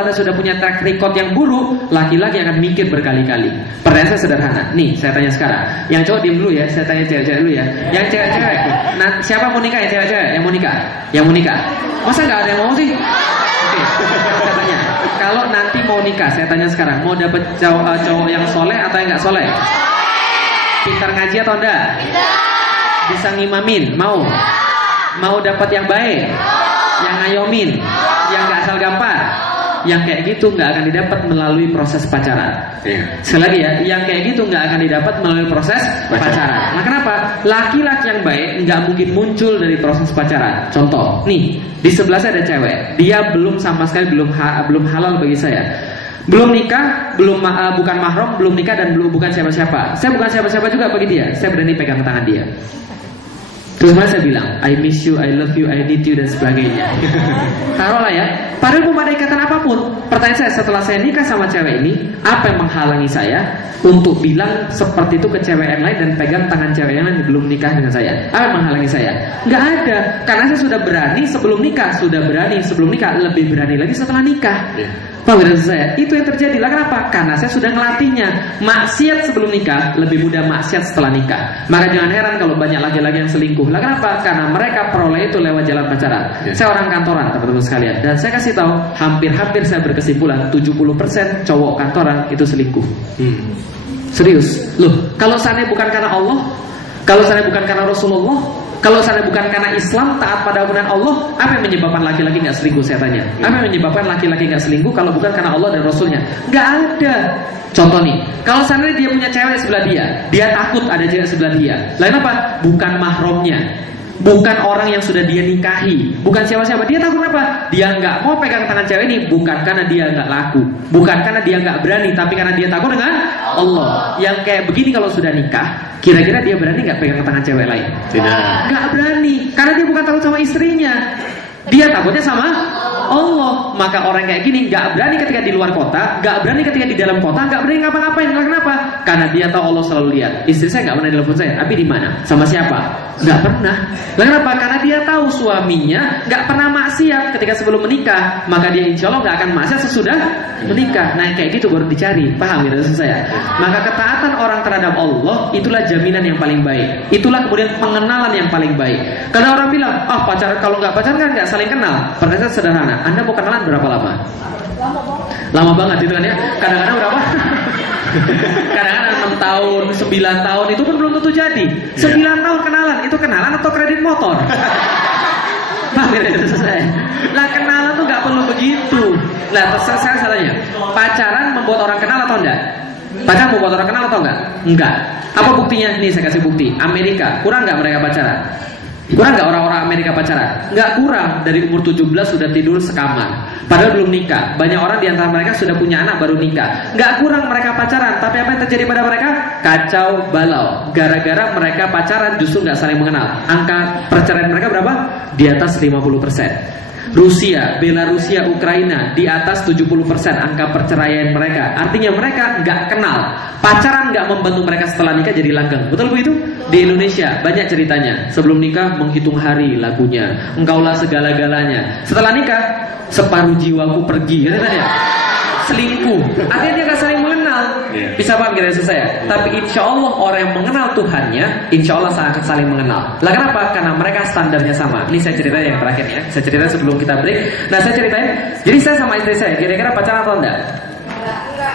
Anda sudah punya track record yang buruk, laki-laki akan mikir berkali-kali. Pertanyaan saya sederhana. Nih, saya tanya sekarang. Yang cowok diem dulu ya, saya tanya cewek-cewek dulu ya. Yang cewek-cewek, nah siapa mau nikah ya cewek-cewek? Yang mau nikah? Yang mau nikah? Masa nggak ada yang mau sih? Oke, saya tanya. Kalau nanti mau nikah, saya tanya sekarang, mau dapet cowok yang soleh atau yang nggak soleh? Pintar ngaji atau enggak? Bisa ngimamin? Mau? Mau dapat yang baik? Yang ngayomin? Yang nggak asal gampar? Yang kayak gitu nggak akan didapat melalui proses pacaran. Sekali lagi ya, yang kayak gitu nggak akan didapat melalui proses pacaran. Nah kenapa? Laki-laki yang baik nggak mungkin muncul dari proses pacaran. Contoh, nih di sebelah saya ada cewek, dia belum sama sekali belum halal bagi saya. Belum nikah, bukan mahram, belum nikah dan bukan siapa-siapa. Saya bukan siapa-siapa juga bagi dia. Saya berani pegang tangan dia. Terus mana saya bilang, I miss you, I love you, I need you dan sebagainya. Taruhlah ya. Padahal belum ada ikatan apapun. Pertanyaan saya, setelah saya nikah sama cewek ini, apa yang menghalangi saya untuk bilang seperti itu ke cewek yang lain dan pegang tangan cewek yang lain belum nikah dengan saya? Apa yang menghalangi saya? Nggak ada. Karena saya sudah berani sebelum nikah, lebih berani lagi setelah nikah. Paham gak saya? Itu yang terjadi lah. Kenapa? Karena saya sudah ngelatihnya. Maksiat sebelum nikah lebih mudah maksiat setelah nikah. Maka jangan heran kalau banyak laki-laki yang selingkuh. Lah kenapa? Karena mereka peroleh itu lewat jalan pacaran. Saya orang kantoran teman-teman sekalian, dan saya kasih tahu, hampir saya berkesimpulan 70% cowok kantoran itu selingkuh. Serius. Loh, kalau seandainya bukan karena Allah, kalau seandainya bukan karena Rasulullah, kalau seandainya bukan karena Islam, taat pada aturan Allah, apa yang menyebabkan laki-laki nggak selingkuh? Saya tanya. Apa yang menyebabkan laki-laki nggak selingkuh kalau bukan karena Allah dan Rasulnya? Nggak ada. Contoh nih, kalau seandainya dia punya cewek di sebelah dia takut ada cewek sebelah dia. Lain apa? Bukan mahramnya, bukan orang yang sudah dia nikahi, bukan siapa-siapa. Dia takut apa? Dia nggak mau pegang tangan cewek ini, bukan karena dia nggak laku, bukan karena dia nggak berani, tapi karena dia takut dengan Allah. Yang kayak begini kalau sudah nikah, kira-kira dia berani nggak pegang tangan cewek lain? Tidak. Nggak berani, karena dia bukan takut sama istrinya, dia takutnya sama Allah. Maka orang kayak gini nggak berani ketika di luar kota, nggak berani ketika di dalam kota, nggak berani ngapa-ngapain. Kenapa? Karena dia tahu Allah selalu lihat. Istri saya nggak pernah telepon saya, tapi di mana? Sama siapa? Nggak pernah. Kenapa? Karena dia tahu suaminya nggak pernah maksiat ketika sebelum menikah, maka dia insya Allah nggak akan maksiat sesudah menikah. Nah kayak gitu baru dicari. Paham ya saya? Maka ketaatan orang terhadap Allah itulah jaminan yang paling baik. Itulah kemudian pengenalan yang paling baik. Karena orang bilang, pacaran, kalau nggak pacaran kan nggak saling kenal. Pertanyaan sederhana, Anda mau kenalan berapa lama? Lama banget itu kan ya. Kadang-kadang berapa? Kadang-kadang 6 tahun, 9 tahun itu pun belum tentu jadi. 9 tahun kenalan, itu kenalan atau kredit motor? Lah kenalan tuh nggak perlu begitu. Lah saya tanya, pacaran membuat orang kenal atau enggak? Pacaran membuat orang kenal atau enggak? Enggak. Apa buktinya? Nih saya kasih bukti. Amerika, kurang nggak mereka pacaran? Kurang nggak orang-orang Amerika pacaran? Nggak kurang. Dari umur 17 sudah tidur sekamar, padahal belum nikah. Banyak orang di antara mereka sudah punya anak baru nikah. Nggak kurang mereka pacaran. Tapi apa yang terjadi pada mereka? Kacau balau. Gara-gara mereka pacaran justru nggak saling mengenal. Angka perceraian mereka berapa? Di atas 50%. Belarusia, Ukraina di atas 70% angka perceraian mereka. Artinya mereka nggak kenal. Pacaran nggak membantu mereka setelah nikah jadi langgeng. Betul begitu? Di Indonesia banyak ceritanya. Sebelum nikah menghitung hari lagunya, engkaulah segala-galanya. Setelah nikah separuh jiwaku pergi. Ya? Selingkuh. Artinya dia nggak saling mengenal. Bisa paham kira-kira saya? Tapi insya Allah orang yang mengenal Tuhannya, insya Allah akan saling mengenal. Lah kenapa? Karena mereka standarnya sama. Ini saya ceritain yang terakhir ya. Saya ceritain sebelum kita break. Nah saya ceritain. Jadi saya sama istri saya kira-kira pacaran atau enggak?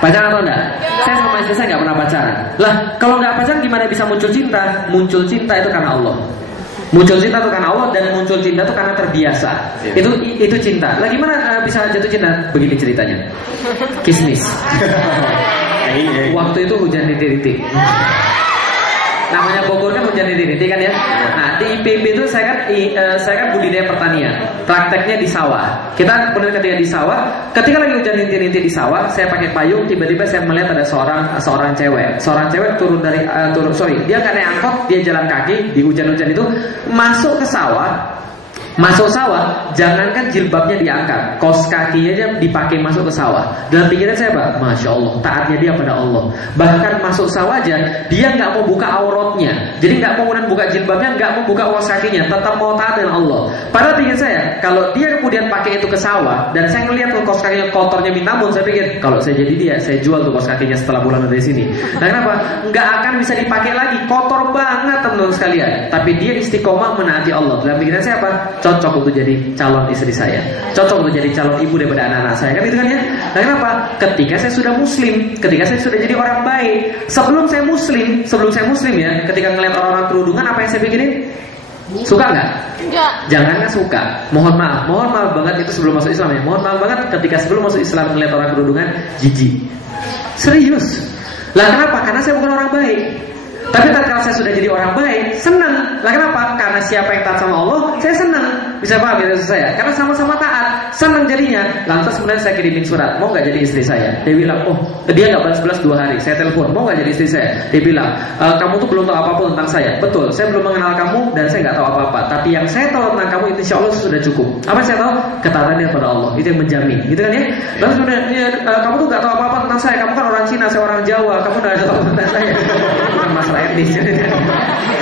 Pacaran atau enggak? Saya sama istri saya nggak pernah pacaran. Lah kalau nggak pacaran gimana bisa muncul cinta? Muncul cinta itu karena Allah. Muncul cinta itu karena Allah, dan muncul cinta itu karena terbiasa. Itu cinta. Lah gimana bisa jatuh cinta? Begini ceritanya. Kismis. Waktu itu hujan titik-titik. Namanya Bogor kan hujan titik-titik kan ya. Nah di IPB itu saya kan budidaya pertanian. Prakteknya di sawah. Kita kemudian ketika di sawah, ketika lagi hujan titik-titik di sawah, saya pakai payung. Tiba-tiba saya melihat ada seorang cewek. Seorang cewek dia nggak naik angkot, dia jalan kaki di hujan-hujan itu masuk ke sawah. Masuk sawah, jangankan jilbabnya diangkat, kaos kakinya aja dipakai masuk ke sawah. Dalam pikiran saya Pak, Masya Allah, taatnya dia pada Allah. Bahkan masuk sawah aja, dia nggak mau buka auratnya. Jadi nggak mau buka jilbabnya, nggak mau buka kaos kakinya, tetap mau taat dengan Allah. Padahal pikir saya, kalau dia kemudian pakai itu ke sawah, dan saya ngelihat kaos kakinya kotornya minta ampun, saya pikir, kalau saya jadi dia, saya jual tuh kaos kakinya setelah pulang dari sini. Nah kenapa? Nggak akan bisa dipakai lagi, kotor banget teman-teman sekalian. Tapi dia istiqomah menaati Allah. Dalam pikiran saya apa? Cocok untuk jadi calon istri saya, cocok untuk jadi calon ibu daripada anak-anak saya, kan itu kan ya. Nah kenapa? Ketika saya sudah muslim, ketika saya sudah jadi orang baik. Sebelum saya muslim ya, ketika ngeliat orang-orang kerudungan, apa yang saya pikirin? Suka nggak? Enggak. Jangan nggak suka. Mohon maaf banget itu sebelum masuk Islam ya. Mohon maaf banget ketika sebelum masuk Islam ngeliat orang kerudungan, jijik. Serius. Lah kenapa? Karena saya bukan orang baik. Tapi kalau saya sudah jadi orang baik, senang. Lah kenapa? Karena siapa yang taat sama Allah, saya senang. Bisa paham ya saya? Karena sama-sama taat, senang jadinya. Lantas kemudian saya kirimin surat, mau nggak jadi istri saya? Dia bilang, oh dia nggak balas 2 hari. Saya telepon, mau nggak jadi istri saya? Dia bilang, kamu tuh belum tahu apapun tentang saya. Betul, saya belum mengenal kamu dan saya nggak tahu apa-apa. Tapi yang saya tahu tentang kamu, insya Allah sudah cukup. Apa yang saya tahu? Ketaatan dia pada Allah. Itu yang menjamin, gitu kan ya? Lalu kemudian kamu tuh nggak tahu apa-apa tentang saya. Kamu kan orang Cina, saya orang Jawa. Kamu nggak tahu tentang saya. Bukan masalah etnis.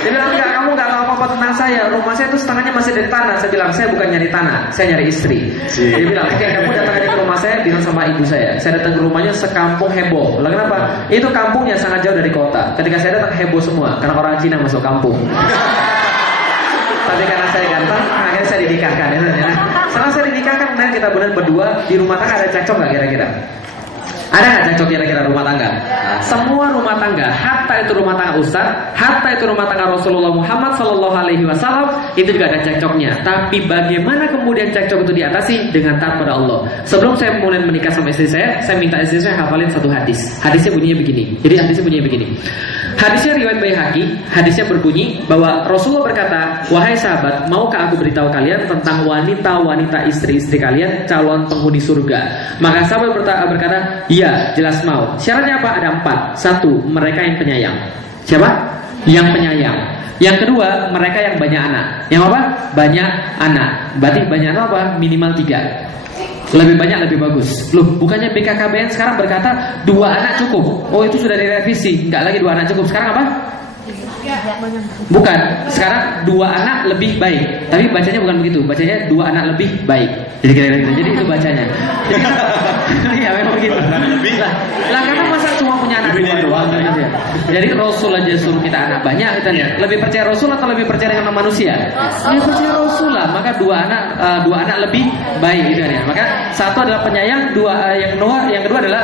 Dia bilang, enggak, kamu nggak tahu apa-apa tentang saya. Rumah saya itu setengahnya masih dari tanah. Saya bilang, saya bukan nyari tanah, saya nyari istri. Dia bilang, oke, kamu datang aja ke rumah saya, bilang sama ibu saya. Saya datang ke rumahnya, sekampung heboh. Lalu kenapa? Itu kampungnya sangat jauh dari kota. Ketika saya datang heboh semua, karena orang Cina masuk kampung. Tapi karena saya ganteng, akhirnya saya dinikahkan. Setelah saya dinikahkan, kemudian kita benar berdua di rumah tangga. Ada cekcok nggak kira-kira? Ada nggak cocok kira-kira rumah tangga? Semua rumah tangga, hatta itu rumah tangga Ustaz, hatta itu rumah tangga Rasulullah Muhammad SAW, itu juga ada cekcoknya. Tapi bagaimana kemudian cekcok itu diatasi? Dengan taat pada Allah. Sebelum saya mulai menikah sama istri saya minta istri saya hafalin satu hadis. Hadisnya bunyinya begini. Jadi hadisnya bunyinya begini. Hadisnya riwayat Baihaqi, hadisnya berbunyi bahwa Rasulullah berkata, wahai sahabat, maukah aku beritahu kalian tentang wanita-wanita istri-istri kalian calon penghuni surga? Maka sahabat berkata, iya, jelas mau. Syaratnya apa? Ada 4. 1, mereka yang penyayang. Siapa? Yang penyayang. Yang kedua, mereka yang banyak anak. Yang apa? Banyak anak. Berarti banyak anak apa? Minimal 3. Lebih banyak lebih bagus. Loh, bukannya BKKBN sekarang berkata 2 anak cukup? Oh, itu sudah direvisi. Enggak lagi 2 anak cukup. Sekarang apa? Bukan. Sekarang 2 anak lebih baik. Tapi bacanya bukan begitu. Bacanya 2 anak lebih baik. Jadi kira-kira gitu. Jadi itu bacanya. Iya, memang begitu. Lah karena masa cuma punya anak 2 doang gitu ya. Jadi Rasul aja suruh kita anak banyak kita lihat. Lebih percaya Rasul atau lebih percaya dengan manusia? Ya percaya Rasul lah. Maka 2 anak lebih baik gitu ya. Maka 1 adalah penyayang, yang kedua adalah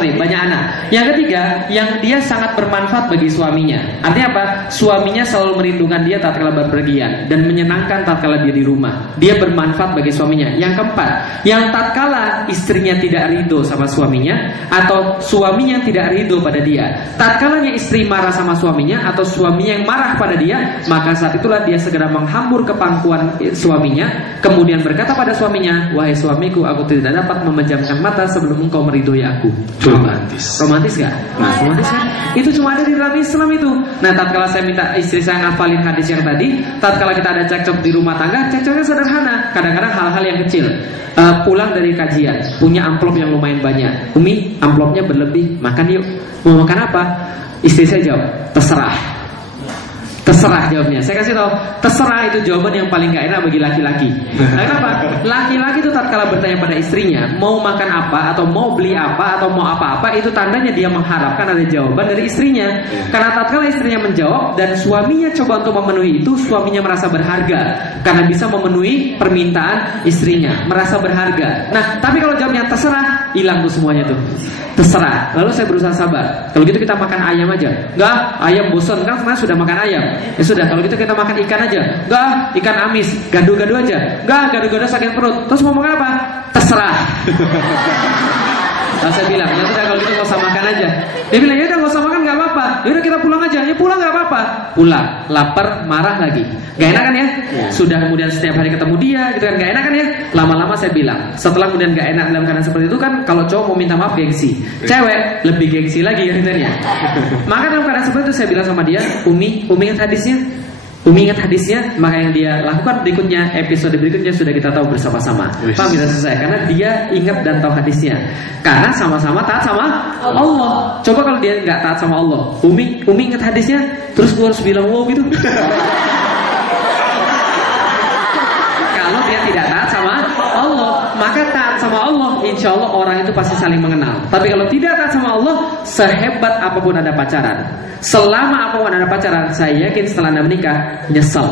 banyak anak. Yang ketiga, yang dia sangat bermanfaat bagi suaminya. Artinya apa? Suaminya selalu merindukan dia tatkala berpergian dan menyenangkan tatkala dia di rumah. Dia bermanfaat bagi suaminya. Yang keempat, yang tatkala istrinya tidak ridho sama suaminya atau suaminya tidak ridho pada dia. Tatkalanya istri marah sama suaminya atau suaminya yang marah pada dia, maka saat itulah dia segera menghambur ke pangkuan suaminya, kemudian berkata pada suaminya, wahai suamiku, aku tidak dapat memejamkan mata sebelum engkau meridhoi aku. Romantis gak? Nah, romantis kan? Itu cuma ada di dalam Islam itu. Nah, tatkala saya minta istri saya ngafalin hadis yang tadi, tatkala kita ada cekcok di rumah tangga, cekcoknya sederhana. Kadang-kadang hal-hal yang kecil. Pulang dari kajian, punya amplop yang lumayan banyak. Umi, amplopnya berlebih, makan yuk. Mau makan apa? Istri saya jawab, terserah. Terserah jawabnya. Saya kasih tahu, terserah itu jawaban yang paling gak enak bagi laki-laki. Kenapa? Laki-laki itu tatkala bertanya pada istrinya mau makan apa atau mau beli apa atau mau apa-apa, itu tandanya dia mengharapkan ada jawaban dari istrinya. Karena tatkala istrinya menjawab dan suaminya coba untuk memenuhi itu, suaminya merasa berharga karena bisa memenuhi permintaan istrinya, merasa berharga. Nah, tapi kalau jawabnya terserah, hilang tuh semuanya tuh. Terserah. Lalu saya berusaha sabar. Kalau gitu kita makan ayam aja. Enggak, ayam bosan kan sebenarnya sudah makan ayam. Ya sudah, kalau gitu kita makan ikan aja. Enggak, ikan amis, gado-gado aja. Enggak, gado-gado sakit perut. Terus mau makan apa? Terserah. Lalu saya bilang, ya sudah kalau gitu nggak usah makan aja. Dia bilang, ya udah nggak usah makan nggak apa-apa. Ya udah kita pulang aja. Ya pulang nggak apa-apa. Pulang, lapar, marah lagi. Gak enak kan ya? Sudah kemudian setiap hari ketemu dia, gitu kan? Gak enak kan ya? Lama-lama saya bilang, setelah kemudian gak enak dalam keadaan seperti itu kan, kalau cowok mau minta maaf gengsi, cewek lebih gengsi lagi kan ya. Maka dalam keadaan seperti itu saya bilang sama dia, Umi ingat hadisnya? Umi ingat hadisnya, maka yang dia lakukan berikutnya, episode berikutnya sudah kita tahu bersama-sama. Paham tidak selesai? Karena dia ingat dan tahu hadisnya. Karena sama-sama taat sama Allah. Coba kalau dia nggak taat sama Allah, Umi ingat hadisnya, terus gue harus bilang wow gitu. Kalau dia tidak taat sama Allah, maka taat sama Allah, insya Allah orang itu pasti saling mengenal. Tapi kalau tidak taat sama Allah, sehebat apapun Anda pacaran, selama apapun Anda pacaran, saya yakin setelah Anda menikah, nyesel.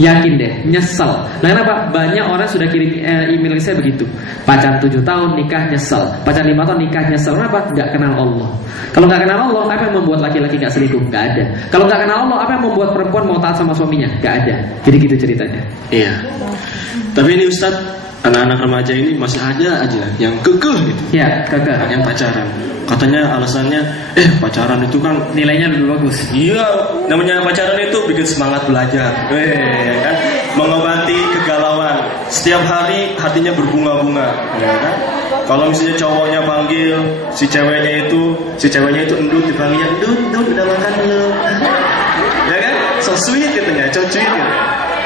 Yakin deh, nyesel. Nah, kenapa? Banyak orang sudah kirim email ke saya begitu. Pacaran 7 tahun, nikah nyesel. Pacaran 5 tahun, nikah nyesel. Kenapa? Gak kenal Allah. Kalau gak kenal Allah, apa yang membuat laki-laki gak selingkuh? Gak ada. Kalau gak kenal Allah, apa yang membuat perempuan mau taat sama suaminya? Gak ada. Jadi gitu ceritanya. Iya. Tapi ini Ustadz, anak-anak remaja ini masih ada aja yang kekeh gitu. Ya, kekeh. Yang pacaran. Katanya alasannya, pacaran itu kan nilainya lebih bagus. Iya, namanya pacaran itu bikin semangat belajar. Kan? Mengobati kegalauan. Setiap hari hatinya berbunga-bunga, ya kan? Kalau misalnya cowoknya panggil si ceweknya itu endut, dipanggilnya endut udah makan belum? Ya kan? So sweet katanya, so sweet gitu.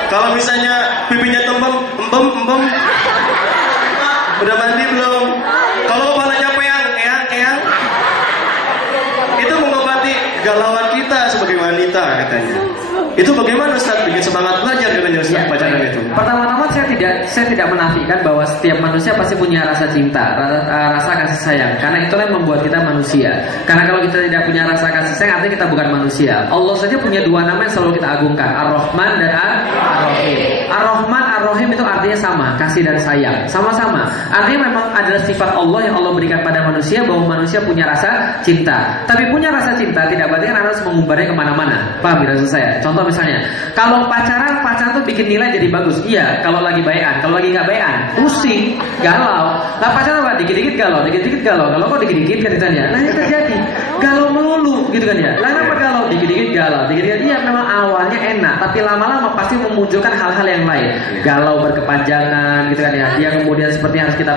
Kalau misalnya pipinya embem, udah mandi belum? Kalau kepalanya eyang, itu mengobati galauan kita sebagai wanita katanya. Itu bagaimana Ustaz bikin semangat belajar katanya Ustaz pacaran itu? Pertama-tama saya tidak menafikan bahwa setiap manusia pasti punya rasa cinta, rasa kasih sayang. Karena itulah yang membuat kita manusia. Karena kalau kita tidak punya rasa kasih sayang, artinya kita bukan manusia. Allah saja punya 2 nama yang selalu kita agungkan, Ar-Rahman dan Ar-Rahim. Ar-Rahman, Ar-Rahim itu artinya sama, kasih dan sayang, sama-sama. Artinya memang adalah sifat Allah yang Allah berikan pada manusia, bahwa manusia punya rasa cinta. Tapi punya rasa cinta tidak berarti kan harus mengumbarnya kemana-mana. Paham tidak saya? Contoh misalnya, kalau pacaran tuh bikin nilai jadi bagus. Iya, kalau lagi bayan. Kalau lagi nggak bayan, pusing, galau. Lah pacaran apa? Dikit-dikit galau. Kalau kok dikit-dikit kan ditanya, nah ini terjadi galau melulu gitu kan ya. Lah kenapa galau? Dikit-dikit galau. Iya, memang awalnya enak, tapi lama-lama pasti memunculkan hal-hal yang lain. Galau berkepanjangan gitu kan ya. Dia kemudian seperti harus kita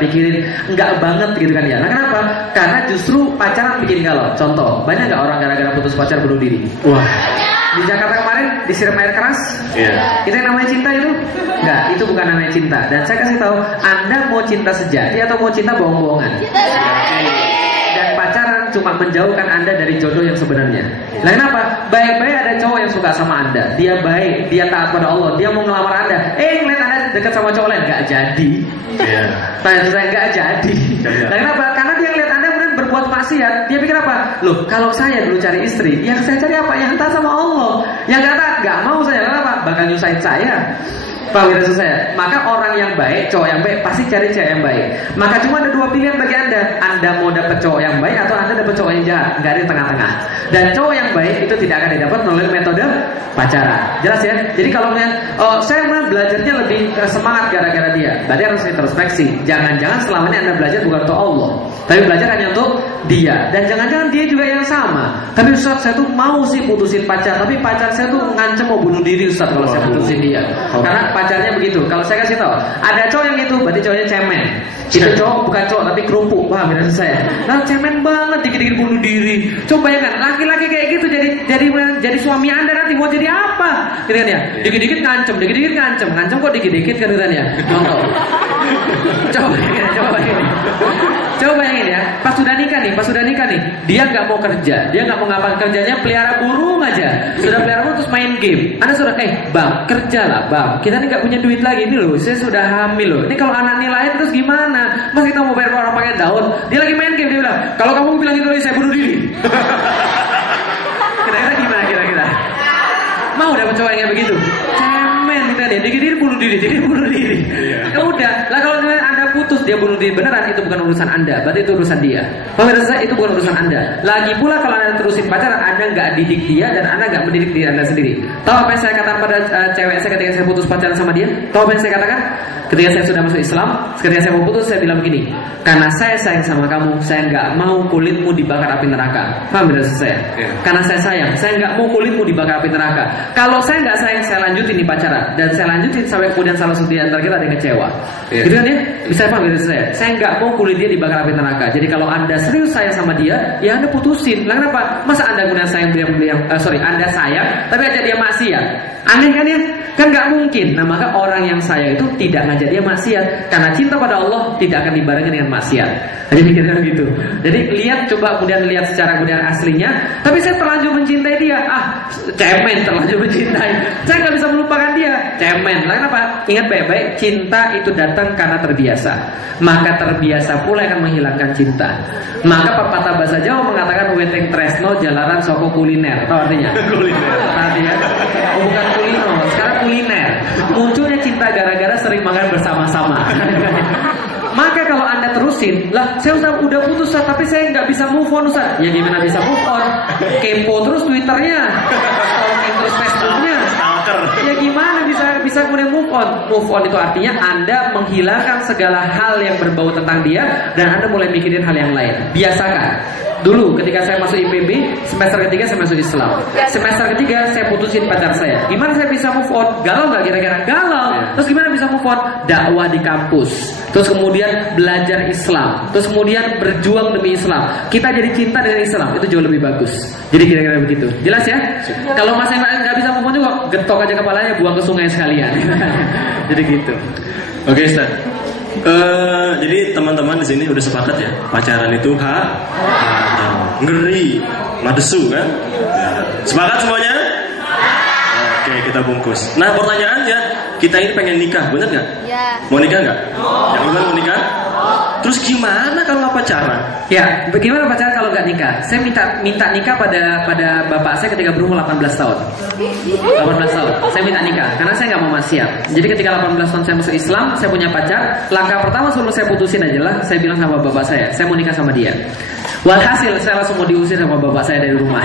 pikirin, enggak banget gitu kan ya. Nah kenapa? Karena justru pacaran bikin galau. Contoh, banyak nggak orang gara-gara putus pacar bunuh diri? Wah. Di Jakarta kemarin disiram air keras. Itu yang namanya cinta itu? Enggak, itu bukan namanya cinta. Dan saya kasih tahu, Anda mau cinta sejati atau mau cinta bohong-bohongan? Dan pacaran cuma menjauhkan Anda dari jodoh yang sebenarnya. Nah kenapa? Baik-baik ada cowok yang suka sama Anda, dia baik, dia taat pada Allah, dia mau ngelamar Anda. Ngeliat Anda dekat sama cowok lain, nggak jadi. Tanya saya nggak jadi. Nah kenapa? Karena dia ngeliat Anda berbuat maksiat, dia pikir apa? Loh, kalau saya dulu cari istri, yang saya cari apa? Yang taat sama Allah. Yang nggak taat, nggak mau saya. Kenapa? Bakal nyusahin saya. Paham tidak saya? Maka orang yang baik, cowok yang baik pasti cari cewek yang baik. Maka cuma ada 2 pilihan bagi Anda. Anda mau dapat cowok yang baik atau Anda dapat cowok yang jahat. Nggak ada di tengah-tengah. Dan cowok yang baik itu tidak akan didapat melalui metode pacaran. Jelas ya? Jadi kalau saya mau belajarnya lebih semangat gara-gara dia, berarti harus introspeksi. Jangan-jangan selama ini Anda belajar bukan untuk Allah, tapi belajar hanya untuk dia. Dan jangan-jangan dia juga yang sama. Tapi Ustaz, saya tuh mau sih putusin pacar, tapi pacar saya tuh ngancem mau bunuh diri Ustaz kalau saya putusin dia. Karena pacarnya begitu. Kalau saya kasih tahu, ada cowok yang itu, berarti cowoknya cemen. Itu cowok bukan cowok tapi kerupuk. Paham ya saya? Nah, cemen banget, dikit-dikit bunuh diri. Coba bayangkan, laki-laki kayak gitu jadi suami Anda nanti mau jadi apa? Gitu kan ya? Dikit-dikit ngancem. Ngancem kok dikit-dikit kan ya? Contoh. Coba bayangin ya, pas sudah nikah nih, dia nggak mau kerja, dia nggak mau ngapain, kerjanya pelihara burung aja. Sudah pelihara burung terus main game. Anda sudah, bang, kerjalah bang. Kita nih nggak punya duit lagi nih loh, saya sudah hamil loh. Ini kalau anak ini lahir terus gimana? Mas kita mau bayar orang pakai daun, dia lagi main game, dia bilang, kalau kamu bilang itu saya bunuh diri. Kira-kira gimana kira-kira? Mau dapat cowok yang begitu? Cemen kita deh, dikit-dikit bunuh diri. Ya udah, lah kalau Anda putus dia bunuh diri beneran, itu bukan urusan Anda, berarti itu urusan dia. Pemirsa, itu bukan urusan Anda. Lagi pula kalau Anda terusin pacaran, Anda nggak didik dia dan Anda nggak mendidik diri Anda sendiri. Tahu apa yang saya katakan pada cewek saya ketika saya putus pacaran sama dia? Tahu apa yang saya katakan? Ketika saya sudah masuk Islam, ketika saya mau putus, saya bilang begini, karena saya sayang sama kamu, saya nggak mau kulitmu dibakar api neraka. Paham tidak saya? Karena saya sayang, saya nggak mau kulitmu dibakar api neraka. Kalau saya nggak sayang, saya lanjutin di pacaran dan saya lanjutin sampai kemudian salah satu di antara kita ada yang kecewa. Gitu kan ya? Bisa paham dari saya nggak mau kulit dia dibakar api neraka. Jadi kalau Anda serius sayang sama dia, ya Anda putusin. Lah kenapa? Masa Anda guna sayang Anda sayang tapi ajak dia maksiat? Aneh kan ya? Kan nggak mungkin. Nah maka orang yang sayang itu tidak ngajak dia maksiat, karena cinta pada Allah tidak akan dibarengi dengan maksiat. Jadi pikirnya gitu. Jadi lihat, coba kemudian lihat secara kemudian aslinya. Tapi saya terlanjur mencintai dia. Cemen, terlanjur mencintai. Saya nggak bisa melupakan dia. Cemen. Lah kenapa? Ingat baik-baik, cinta itu datang karena terbiasa. Maka terbiasa pula akan menghilangkan cinta. Maka pepatah bahasa Jawa mengatakan weteng tresno jalaran soko kuliner. Tahu artinya? Kuliner. Artinya bukan kulino, sekarang kuliner. Munculnya cinta gara-gara sering makan bersama-sama. Maka kalau Anda terusin, lah saya udah putus Ustaz, tapi saya nggak bisa move on Ustaz. Ya gimana bisa move on? Kepo terus Twitternya, stalking terus Facebooknya. Ya gimana bisa kemudian move on? Move on itu artinya Anda menghilangkan segala hal yang berbau tentang dia dan Anda mulai mikirin hal yang lain. Biasakan. Dulu ketika saya masuk IPB, semester ketiga saya masuk Islam. Semester ketiga saya putusin pacar saya. Gimana saya bisa move on? Galau nggak kira-kira? Galau. Terus gimana bisa move on? Dakwah di kampus. Terus kemudian belajar Islam. Terus kemudian berjuang demi Islam. Kita jadi cinta dengan Islam, itu jauh lebih bagus. Jadi kira-kira begitu. Jelas ya? Kalau masih nggak bisa move on juga, getok aja kepalanya, buang ke sungai sekalian. Jadi gitu. Oke, Ustaz. Jadi teman-teman di sini udah sepakat ya, pacaran itu ngeri, madesu kan? Sepakat semuanya? Oke, kita bungkus. Nah pertanyaannya, kita ini pengen nikah, bener nggak? Iya. Mau nikah nggak? Yang mau nikah? Terus gimana kalau nggak pacaran? Ya, bagaimana pacaran kalau nggak nikah? Saya minta nikah pada bapak saya ketika berumur 18 tahun. 18 tahun, saya minta nikah karena saya nggak mau maksiat. Jadi ketika 18 tahun saya masuk Islam, saya punya pacar. Langkah pertama sebelum saya putusin adalah saya bilang sama bapak saya mau nikah sama dia. Walhasil saya langsung mau diusir sama bapak saya dari rumah.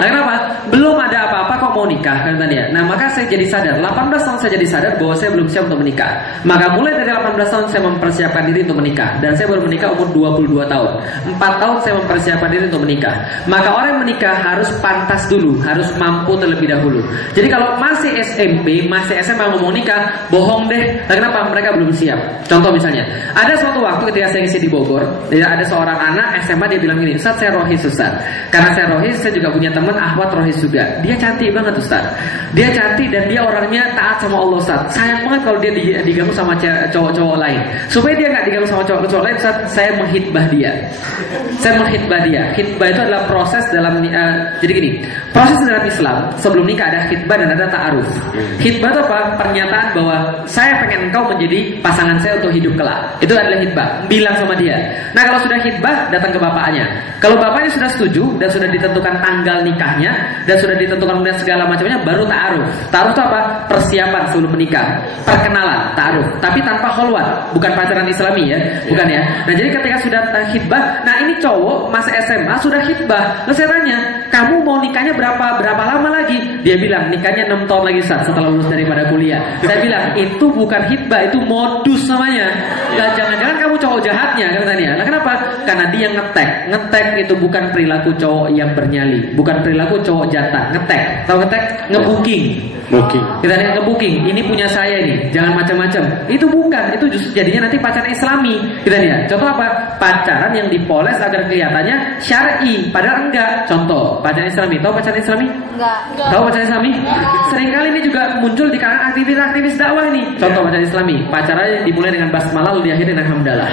Nah kenapa? Belum ada apa-apa kok mau nikah kan tadi ya. Nah maka saya jadi sadar, 18 tahun saya jadi sadar bahwa saya belum siap untuk menikah. Maka mulai dari 18 tahun saya mempersiapkan diri untuk menikah. Dan saya baru menikah umur 22 tahun. 4 tahun saya mempersiapkan diri untuk menikah. Maka orang yang menikah harus pantas dulu, harus mampu terlebih dahulu. Jadi kalau masih SMP, masih SMA ngomong nikah, bohong deh. Nah, kenapa? Mereka belum siap. Contoh misalnya, ada suatu waktu ketika saya ngisi di Bogor, ada seorang anak SMA, dia bilang gini, Ustaz saya rohis Ustaz. Karena saya rohis, saya juga punya teman ahwat rohis juga. Dia cantik banget Ustaz. Dia cantik dan dia orangnya taat sama Allah Ustaz. Sayang banget kalau dia diganggu sama cowok-cowok lain. Supaya dia nggak diganggu sama cowok-cowok lain, Ustaz, saya menghitbah dia. Saya menghitbah dia. Hitbah itu adalah proses dalam jadi gini, proses dalam Islam sebelum nikah ada hitbah dan ada ta'aruf. Hitbah itu apa? Pernyataan bahwa saya pengen engkau menjadi pasangan saya untuk hidup kelak. Itu adalah hitbah. Bilang sama dia. Nah kalau sudah hitbah, datang ke bapaknya. Kalau bapaknya sudah setuju dan sudah ditentukan tanggal nikahnya dan sudah ditentukan kemudian segala macamnya, baru ta'aruf. Ta'aruf itu apa? Persiapan sebelum menikah. Perkenalan, ta'aruf. Tapi tanpa kholwat, bukan pacaran Islami ya, bukan ya. Nah jadi ketika sudah hitbah, nah ini cowok masa SMA sudah hitbah. Lalu saya tanya, kamu mau nikahnya berapa lama lagi? Dia bilang nikahnya 6 tahun lagi Ustaz, setelah lulus daripada kuliah. Saya bilang itu bukan hitbah, itu modus namanya. Nah, jangan-jangan kamu cowok jahatnya katanya. Nah kenapa? Karena dia ngetek. Ngetek itu bukan perilaku cowok yang bernyali, bukan perilaku cowok jantan. Ngetek, tahu ngetek? Ngebooking. Kita lihat ngebooking. Ini punya saya nih, jangan macam-macam. Itu bukan, itu justru jadinya nanti pacaran Islami. Kita lihat. Contoh apa? Pacaran yang dipoles agar kelihatannya syar'i, padahal enggak. Contoh, pacaran Islami. Tahu pacaran Islami? Enggak. Tahu pacaran Islami? Seringkali ini juga muncul di kalangan aktivis-aktivis dakwah ini. Contoh pacaran Islami. Pacarannya dimulai dengan basmalah lalu diakhiri dengan hamdalah.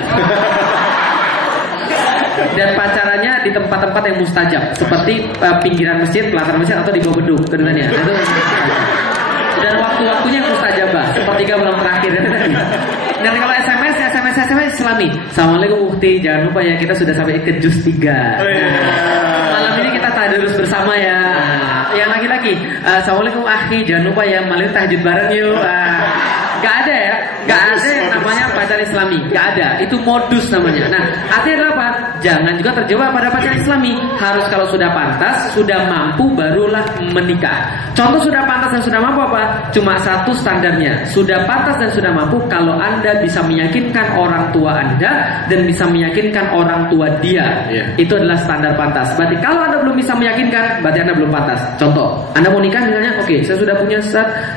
Dan pacarannya di tempat-tempat yang mustajab, seperti pinggiran masjid, pelataran masjid, atau di bawah beduk, kedengarannya. Itu dan waktu-waktunya mustajabah, sepertiga bulan terakhir. Dan kalau SMS Islami. Assalamualaikum Ukti, jangan lupa ya kita sudah sampai ke juz 3. Malam ini kita tadarus bersama ya. Yang lagi-lagi, Assalamualaikum Akhi, jangan lupa ya malam tahajud bareng yuk. Gak ada ya, gak ada yang namanya pacaran Islami, gak ada. Itu modus namanya. Nah, artinya adalah apa? Jangan juga terjebak pada pacaran Islami. Harus kalau sudah pantas, sudah mampu, barulah menikah. Contoh sudah pantas dan sudah mampu apa? Cuma satu standarnya. Sudah pantas dan sudah mampu kalau Anda bisa meyakinkan orang tua Anda dan bisa meyakinkan orang tua dia. Itu adalah standar pantas. Berarti kalau Anda belum bisa meyakinkan, berarti Anda belum pantas. Contoh, Anda mau nikah misalnya, oke, saya sudah punya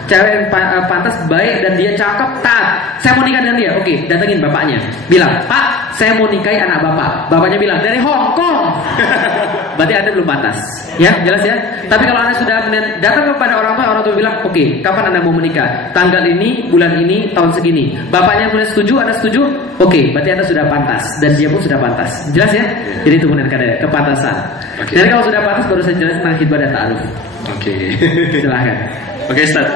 cewek yang pantas, baik, dan dia cakep, taat. Saya mau nikah dengan dia, oke. Dan datengin bapaknya, bilang, Pak, saya mau nikahi anak bapak. Bapaknya bilang, dari Hong Kong. Berarti Anda belum pantas. Ya, jelas ya. Tapi kalau Anda sudah datang kepada orang tua bilang, oke, kapan Anda mau menikah? Tanggal ini, bulan ini, tahun segini. Bapaknya mulai setuju, Anda setuju? Oke, berarti Anda sudah pantas. Dan dia pun sudah pantas. Jelas ya? Jadi itu kemudian kadang kepantasan. Jadi kalau sudah pantas baru saya jelaskan tentang hibah dan ta'aruf. Oke. Silahkan. Oke, Ustaz.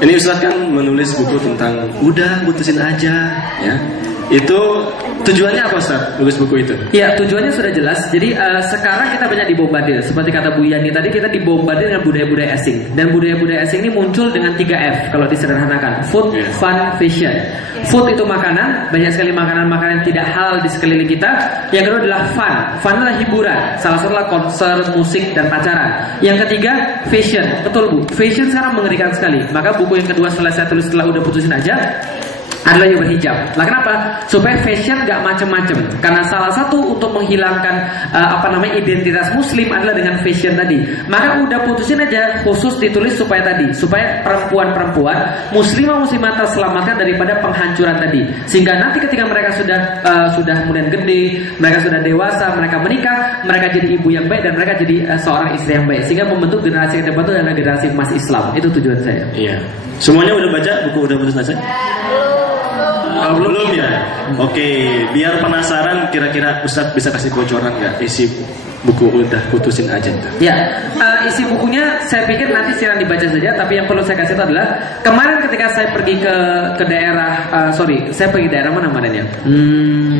Ini Ustaz kan menulis buku tentang udah putusin aja, ya. Itu tujuannya apa, Ustaz? Nulis buku itu? Ya, tujuannya sudah jelas. Jadi sekarang kita banyak dibombardir. Seperti kata Bu Yani tadi, kita dibombardir dengan budaya-budaya asing. Dan budaya-budaya asing ini muncul dengan 3F kalau disederhanakan. Food, fun, fashion. Food itu makanan, banyak sekali makanan-makanan tidak halal di sekeliling kita. Yang kedua adalah fun. Fun adalah hiburan. Salah satu adalah konser, musik, dan pacaran. Yang ketiga, fashion. Betul Bu, fashion sekarang mengerikan sekali. Maka buku yang kedua setelah saya tulis setelah udah putusin aja adalah yang berhijab. Lah kenapa? Supaya fashion gak macem-macem. Karena salah satu untuk menghilangkan identitas muslim adalah dengan fashion tadi. Maka udah putusin aja khusus ditulis supaya perempuan-perempuan muslimah terselamatkan daripada penghancuran tadi. Sehingga nanti ketika mereka sudah kemudian gede, mereka sudah dewasa, mereka menikah, mereka jadi ibu yang baik dan mereka jadi seorang istri yang baik. Sehingga membentuk generasi yang depan itu adalah generasi emas Islam. Itu tujuan saya. Iya. Semuanya udah baca buku udah putusin aja? Belum ya? Oke, biar penasaran kira-kira Ustadz bisa kasih bocoran nggak isi buku udah putusin aja itu? Ya, isi bukunya saya pikir nanti silakan dibaca saja. Tapi yang perlu saya kasih itu adalah kemarin ketika saya pergi ke daerah, saya pergi daerah mana kemarin ya?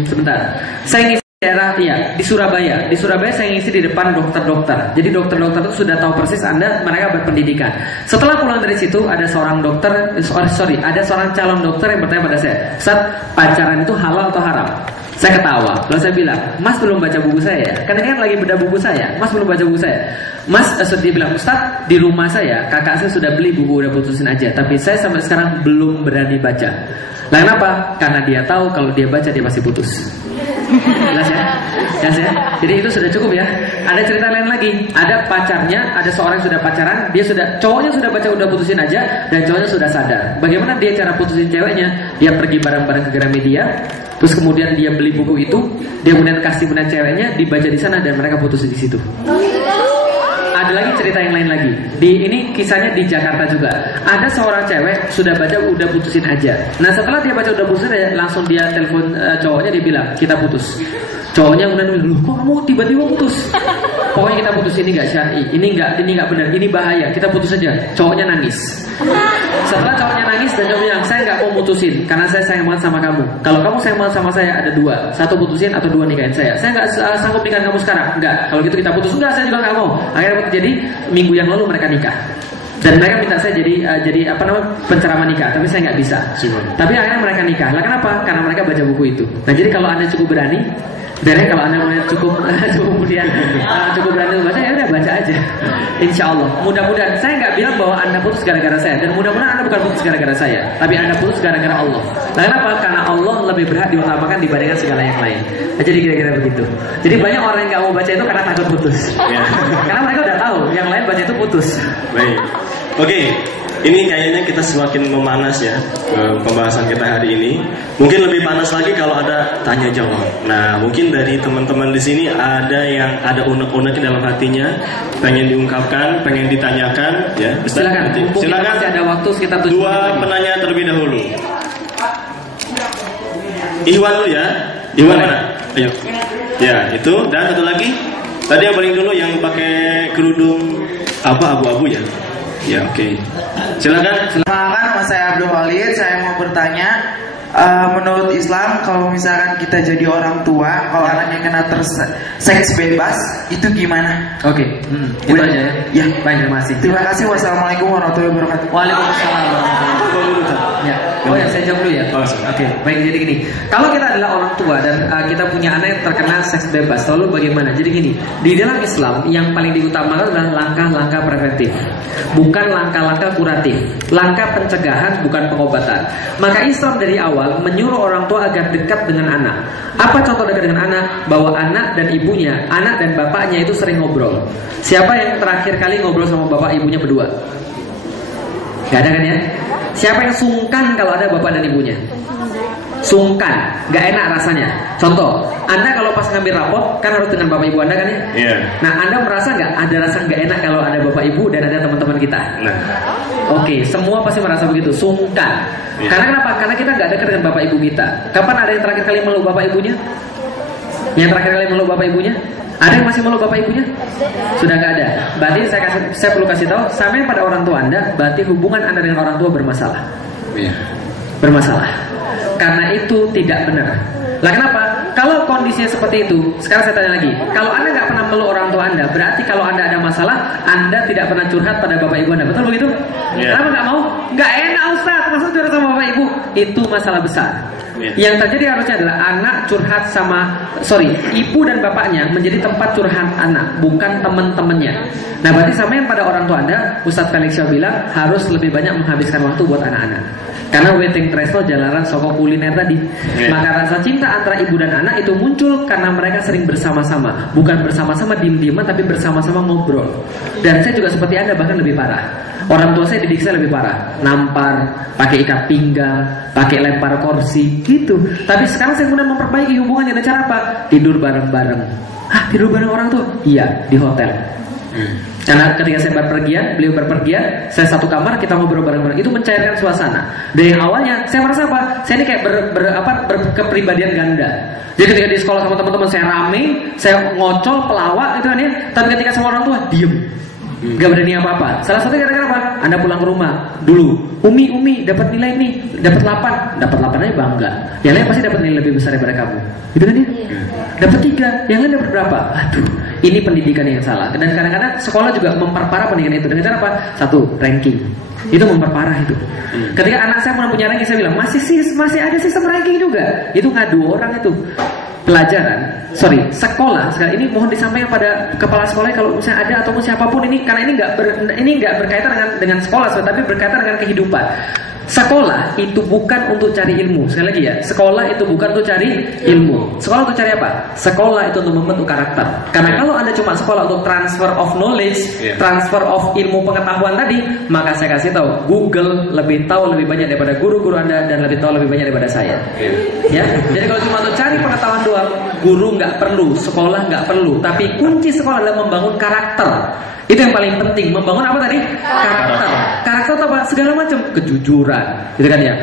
Sebentar, saya ngisi daerah di Surabaya. Di Surabaya saya ngisi di depan dokter-dokter. Jadi dokter-dokter itu sudah tahu persis mereka berpendidikan. Setelah pulang dari situ ada seorang dokter, ada seorang calon dokter yang bertanya pada saya, Ustaz, pacaran itu halal atau haram? Saya ketawa. Lalu saya bilang, Mas belum baca buku saya ya? Karena kan lagi bedah buku saya. Mas belum baca buku saya. Mas, dia bilang, Ustaz, di rumah saya kakak saya sudah beli buku udah putusin aja. Tapi saya sampai sekarang belum berani baca. Lah kenapa? Karena dia tahu kalau dia baca dia pasti putus. Jelas ya? Jelas ya? Jadi itu sudah cukup ya. Ada cerita lain lagi. Ada pacarnya, ada seorang yang sudah pacaran, cowoknya sudah baca udah putusin aja, dan cowoknya sudah sadar. Bagaimana dia cara putusin ceweknya? Dia pergi bareng-bareng ke Gramedia, terus kemudian dia beli buku itu, dia kemudian kasih kemudian ceweknya, dibaca di sana dan mereka putus di situ. Ada lagi cerita yang lain lagi. Ini kisahnya di Jakarta juga. Ada seorang cewek sudah baca udah putusin aja. Nah setelah dia baca udah putusin aja, langsung dia telepon cowoknya, dia bilang kita putus. Cowoknya kemudian bilang, kok kamu tiba-tiba putus? Pokoknya kita putus, ini nggak syar'i, ini nggak benar, ini bahaya, kita putus saja. Cowoknya nangis. Setelah cowoknya nangis dan cowoknya bilang, saya nggak mau putusin karena saya sayang banget sama kamu. Kalau kamu sayang banget sama saya ada dua, satu putusin atau dua nikahin saya. Saya nggak sanggup nikahin kamu sekarang. Enggak, kalau gitu kita putus. Enggak, saya juga nggak mau. Akhirnya jadi minggu yang lalu mereka nikah. Dan mereka minta saya jadi penceramah nikah, tapi saya nggak bisa. Tapi akhirnya mereka nikah. Lah kenapa? Karena mereka baca buku itu. Nah jadi kalau Anda cukup berani, kalau Anda cukup berani membaca, ya udah baca aja. Insya Allah. Mudah-mudahan saya nggak bilang bahwa Anda putus gara-gara saya, dan mudah-mudahan Anda bukan putus gara-gara saya, tapi Anda putus gara-gara Allah. Nah kenapa? Karena Allah lebih berhak diutamakan dibandingkan segala yang lain. Nah, jadi kira-kira begitu. Jadi banyak orang yang nggak mau baca itu karena takut putus. Karena mereka udah tahu yang lain baca itu putus. Baik. Oke. Ini kayaknya kita semakin memanas ya pembahasan kita hari ini. Mungkin lebih panas lagi kalau ada tanya jawab. Nah, mungkin dari teman-teman di sini ada yang ada unek-unek dalam hatinya, pengen diungkapkan, pengen ditanyakan, ya. Silakan. Silakan. Ada waktu sekitar 7 menit. Dua penanya terlebih dahulu. Iwan dulu ya. Iwan mana? Ayo. Ya, itu dan satu lagi. Tadi yang paling dulu yang pakai kerudung abu-abu ya. Ya, oke. Silakan. Nama saya Abdul Walid. Saya mau bertanya, menurut Islam kalau misalkan kita jadi orang tua, kalau anaknya kena seks bebas, itu gimana? Oke. Itu aja ya. Ya, baik, terima kasih. Terima kasih. Wassalamualaikum warahmatullahi wabarakatuh. Waalaikumsalam warahmatullahi wabarakatuh. Ya. Oh ya, saya jawab dulu ya. Oke. Baik, jadi gini. Kalau kita adalah orang tua dan kita punya anak yang terkena seks bebas, lalu bagaimana? Jadi gini, di dalam Islam yang paling diutamakan adalah langkah-langkah preventif, bukan langkah-langkah kuratif, langkah pencegahan bukan pengobatan. Maka Islam dari awal menyuruh orang tua agar dekat dengan anak. Apa contoh dekat dengan anak? Bahwa anak dan ibunya, anak dan bapaknya itu sering ngobrol. Siapa yang terakhir kali ngobrol sama bapak ibunya berdua? Gak ada kan ya? Siapa yang sungkan kalau ada bapak dan ibunya? sungkan, nggak enak rasanya. Contoh, Anda kalau pas ngambil rapot kan harus dengan bapak ibu Anda kan ya? Iya. Nah, Anda merasa nggak ada rasa nggak enak kalau ada bapak ibu dan ada teman-teman kita? Nah, Oke, semua pasti merasa begitu, sungkan. Iya. Karena kenapa? Karena kita nggak dekat dengan bapak ibu kita. Kapan ada yang terakhir kali meluk bapak ibunya? Yang terakhir kali meluk bapak ibunya? Ada yang masih meluk bapak ibunya? Sudah nggak ada. Berarti saya perlu kasih tahu, sampai pada orang tua Anda, berarti hubungan Anda dengan orang tua bermasalah. iya. Bermasalah. Karena itu tidak benar. Lah kenapa? Kalau kondisinya seperti itu, sekarang saya tanya lagi. Kalau Anda nggak pernah meluk orang tua Anda, berarti kalau Anda ada masalah, Anda tidak pernah curhat pada bapak ibu Anda. Betul begitu? Iya. Kenapa nggak mau? Nggak enak Ustaz, masa curhat sama bapak ibu? Itu masalah besar. Iya. Yang terjadi harusnya adalah anak curhat sama, ibu dan bapaknya menjadi tempat curhat anak, bukan teman-temannya. Nah, berarti sampean pada orang tua Anda, Ustadz Felix Shaw bilang harus lebih banyak menghabiskan waktu buat anak-anak. Karena waiting travel jalanan soko kuliner tadi. Yeah. Maka rasa cinta antara ibu dan anak itu muncul karena mereka sering bersama-sama, bukan bersama-sama diem-dieman, tapi bersama-sama ngobrol. Dan saya juga seperti Anda, bahkan lebih parah. Orang tua saya didik saya lebih parah, nampar, pakai ikat pinggang, pakai lempar kursi, gitu. Tapi sekarang saya kemudian memperbaiki hubungannya dengan cara apa? Tidur bareng-bareng. Hah, tidur bareng orang tua? Iya, di hotel. Karena ketika saya berpergian, beliau berpergian, saya satu kamar, kita ngobrol bareng-bareng. Itu mencairkan suasana. Dari yang awalnya, saya merasa apa? Saya ini kayak berkepribadian ganda. Jadi ketika di sekolah sama teman-teman saya rame, saya ngocol, pelawak, gitu kan ya. Tapi ketika sama orang tua, diem. Gak berani apa-apa. Salah satunya gara-gara apa? Anda pulang ke rumah dulu, Umi dapat nilai nih, dapat 8 aja bangga. Yang lain pasti dapat nilai lebih besar daripada kamu, gitu kan ya? Dapat 3, yang lain dapat berapa? Aduh, ini pendidikan yang salah. Dan kadang-kadang sekolah juga memperparah pendidikan itu dengan cara apa? 1, ranking. Itu memperparah itu. Ketika anak saya punya ranking, saya bilang masih ada sistem ranking juga. Itu ngadu orang itu. Sekolah sekali ini mohon disampaikan pada kepala sekolah kalau misalnya ada ataupun siapapun ini, karena ini nggak berkaitan dengan sekolah, tapi berkaitan dengan kehidupan. Sekolah itu bukan untuk cari ilmu. Sekali lagi ya, sekolah itu bukan untuk cari ilmu. Sekolah untuk cari apa? Sekolah itu untuk membentuk karakter. Karena kalau Anda cuma sekolah untuk transfer of knowledge, transfer of ilmu pengetahuan tadi, maka saya kasih tahu, Google lebih tahu lebih banyak daripada guru-guru Anda dan lebih tahu lebih banyak daripada saya. Ya, jadi kalau cuma untuk cari pengetahuan doang, guru nggak perlu, sekolah nggak perlu. Tapi kunci sekolah adalah membangun karakter. Itu yang paling penting. Membangun apa tadi? Karakter. Karakter itu apa? Segala macam. Kejujuran, gitu kan ya.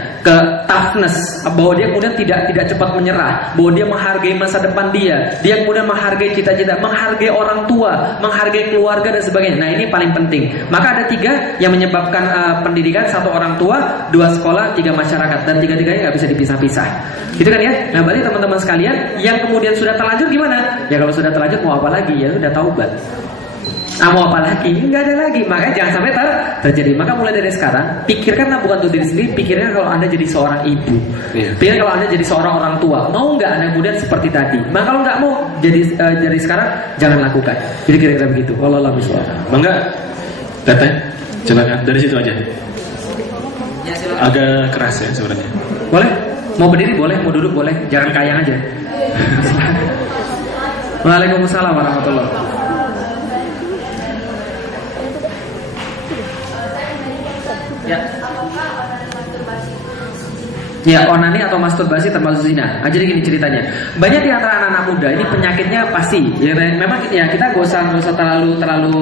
Toughness, bahwa dia kemudian tidak cepat menyerah, bahwa dia menghargai masa depan dia kemudian menghargai cita-cita, menghargai orang tua, menghargai keluarga dan sebagainya. Nah, ini paling penting. Maka ada 3 yang menyebabkan pendidikan: 1 orang tua, 2 sekolah, 3 masyarakat, dan 3-tiganya nggak bisa dipisah-pisah. Gitu kan ya. Nah, berarti teman-teman sekalian yang kemudian sudah terlanjur gimana? Ya kalau sudah terlanjur mau apa lagi? Ya sudah taubat. Mau apa lagi? Nggak ada lagi. Makanya jangan sampai terjadi. Maka mulai dari sekarang, pikirkanlah bukan untuk diri sendiri, pikirkan kalau Anda jadi seorang ibu, pikirkan kalau Anda jadi seorang orang tua. Mau nggak Anda kemudian seperti tadi? Maka kalau nggak mau jadi sekarang, jangan lakukan. Jadi kira-kira begitu. Wallahu a'lam. Mangga, Teteh, coba dari situ aja. Agak keras ya sebenarnya. Boleh? Mau berdiri boleh, mau duduk boleh. Jangan kayang aja. Waalaikumsalam warahmatullahi wabarakatuh. Ya, onani atau masturbasi termasuk zina. Jadi gini ceritanya. Banyak di antara anak-anak muda ini penyakitnya pasti. Ya, memang ya kita gak usah terlalu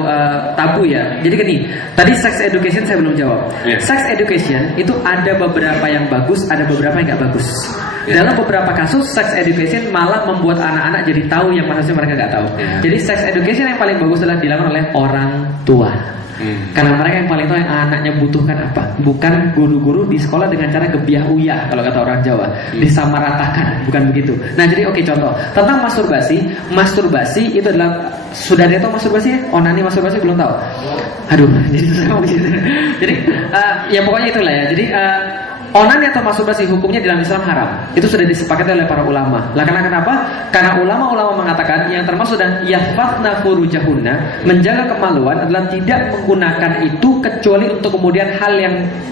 tabu ya. Jadi gini, tadi sex education saya belum jawab. Sex education itu ada beberapa yang bagus, ada beberapa yang nggak bagus. Dalam beberapa kasus, sex education malah membuat anak-anak jadi tahu yang maksudnya mereka nggak tahu. Jadi sex education yang paling bagus adalah dilakukan oleh orang tua. Karena mereka yang paling tahu yang anaknya butuhkan apa. Bukan guru-guru di sekolah dengan cara gebiah uyah, kalau kata orang Jawa, disamaratakan, bukan begitu. Nah, jadi oke, contoh tentang masturbasi. Masturbasi itu adalah, sudah ada tahu masturbasi ya? Onani masturbasi belum tahu. Aduh, jadi susah begitu. Jadi ya pokoknya itulah ya. Jadi onani atau masturbasi hukumnya dalam Islam haram. Itu sudah disepakati oleh para ulama. Lah kenapa? Karena ulama-ulama mengatakan yang termasuk dan yahfazna furujahunna, menjaga kemaluan adalah tidak menggunakan itu kecuali untuk kemudian hal